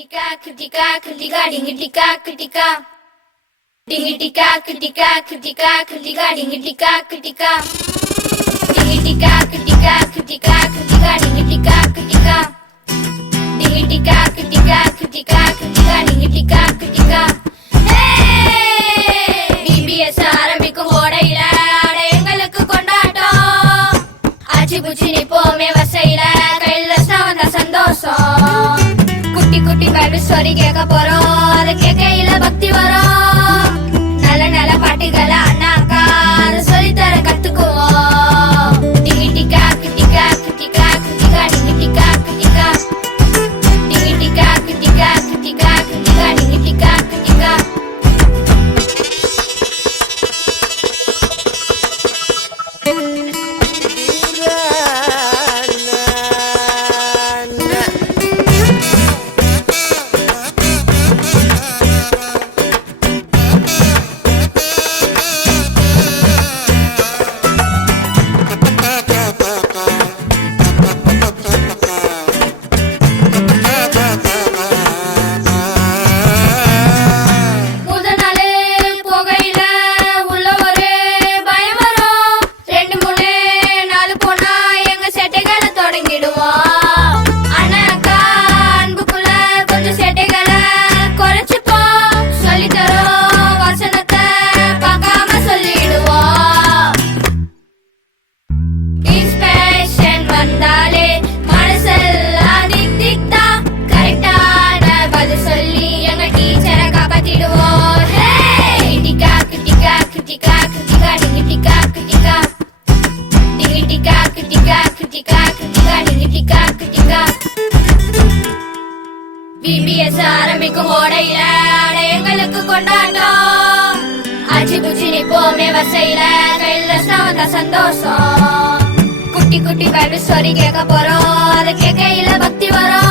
Kritika, kritika, kritika, dingitika, kritika. Dingitika, kritika, kritika, kritika, dingitika, kritika. Dingitika, kritika, kritika, kritika, dingitika, kritika. Dingitika, kritika, kritika, kritika, dingitika, kritika. BBS ஆரம்பிக்கும் ஓடையில எங்களுக்கு கொண்டாட்டம். ஆச்சி புச்சி நிப்போமே வசையில கையில வந்த சந்தோஷம். குட்டி குட்டி பைபிள் ஸ்டோரி கேட்க போறோம், அது கேட்கையில பக்தி வரும். நல்ல நல்ல பாட்டுகளை அண்ணாக்கா அதை சொல்லித்தர கத்துக்குவோம். டிங்கிட்டிக்கா கிட்டிக்கா கிட்டிக்கா கிட்டிக்கா டிங்கிட்டிக்கா கிட்டிக்கா. டிங்கிட்டிக்கா கிட்டிக்கா கிட்டிக்கா கிட்டிக்கா டிங்கிட்டிக்கா கிட்டிக்கா. BBS ஆரம்பிக்கும் ஓடையில எங்களுக்கு கொண்டாட்டம். ஆச்சி புச்சி நிப்போமே வசையில கையில வந்த சந்தோஷம். குட்டி குட்டி பைபிள் ஸ்டோரி கேட்க போறோம், அது கேட்கையில பக்தி வரும்.